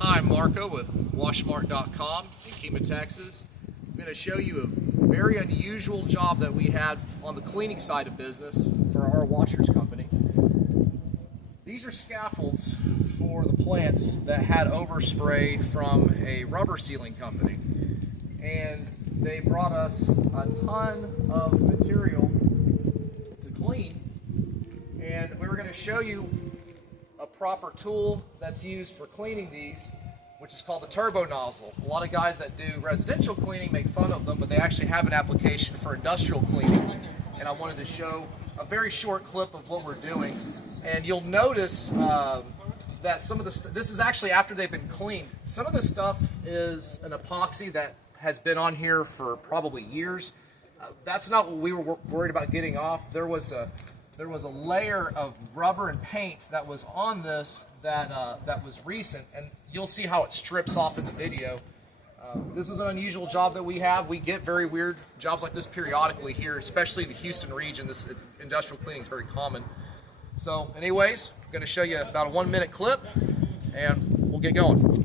Hi, I'm Marco with washmart.com in Kima, Texas. I'm going to show you a very unusual job that we had on the cleaning side of business for our washers company. These are scaffolds for the plants that had overspray from a rubber sealing company. And they brought us a ton of material to clean. And we were going to show you a proper tool that's used for cleaning these, which is called the turbo nozzle. A lot of guys that do residential cleaning make fun of them, but they actually have an application for industrial cleaning. And I wanted to show a very short clip of what we're doing. And you'll notice that some of the this is actually after they've been cleaned. Some of the stuff is an epoxy that has been on here for probably years. That's not what we were worried about getting off. There was a layer of rubber and paint that was on this that was recent, and you'll see how it strips off in the video. This is an unusual job that we have. We get very weird jobs like this periodically here, especially in the Houston region. This industrial cleaning is very common. So anyways, I'm going to show you about a 1-minute clip, and we'll get going.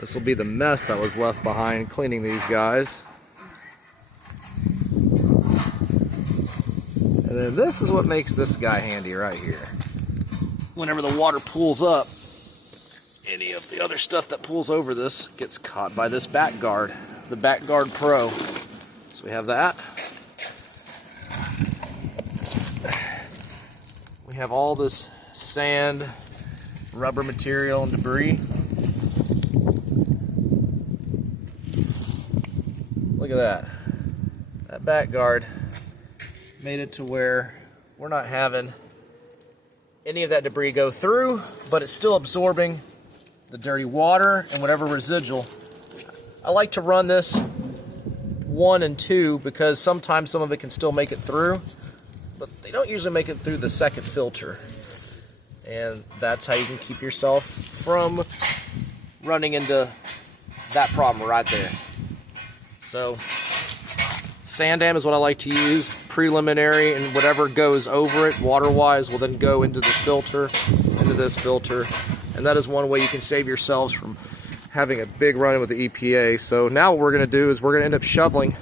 This will be the mess that was left behind cleaning these guys. And then this is what makes this guy handy right here. Whenever the water pools up, any of the other stuff that pulls over this gets caught by this back guard, the Back Guard Pro. So we have that. We have all this sand, rubber material, and debris. Look at that. That back guard made it to where we're not having any of that debris go through, but it's still absorbing the dirty water and whatever residual. I like to run this 1 and 2 because sometimes some of it can still make it through, but they don't usually make it through the second filter. And that's how you can keep yourself from running into that problem right there. So, sand dam is what I like to use, preliminary, and whatever goes over it, water-wise, will then go into the filter, into this filter, and that is one way you can save yourselves from having a big run-in with the EPA. So now what we're going to do is we're going to end up shoveling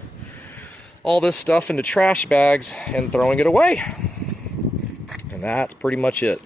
all this stuff into trash bags and throwing it away. And that's pretty much it.